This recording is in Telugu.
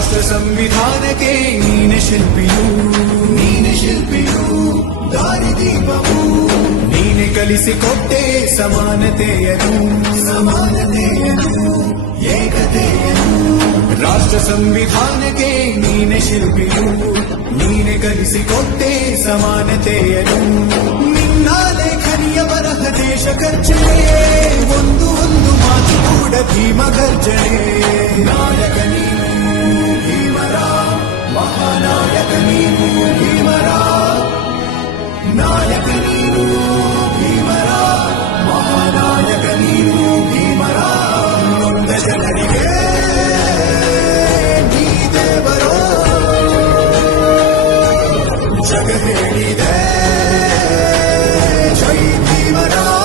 రాష్ట్ర సంవిధానకే నీన శిల్పియు నీన శిల్పియు దారిదీపము నీని కలిసి కొట్టే సమానతేయను సమానతేయను ఏకతేయను రాష్ట్ర సంవిధానకే నీన శిల్పియు నీని కలిసి కొట్టే సమానతేయను దేశ ఖర్చే ఒందు ఒందు మాతృ కూడా భీమ ఖర్చే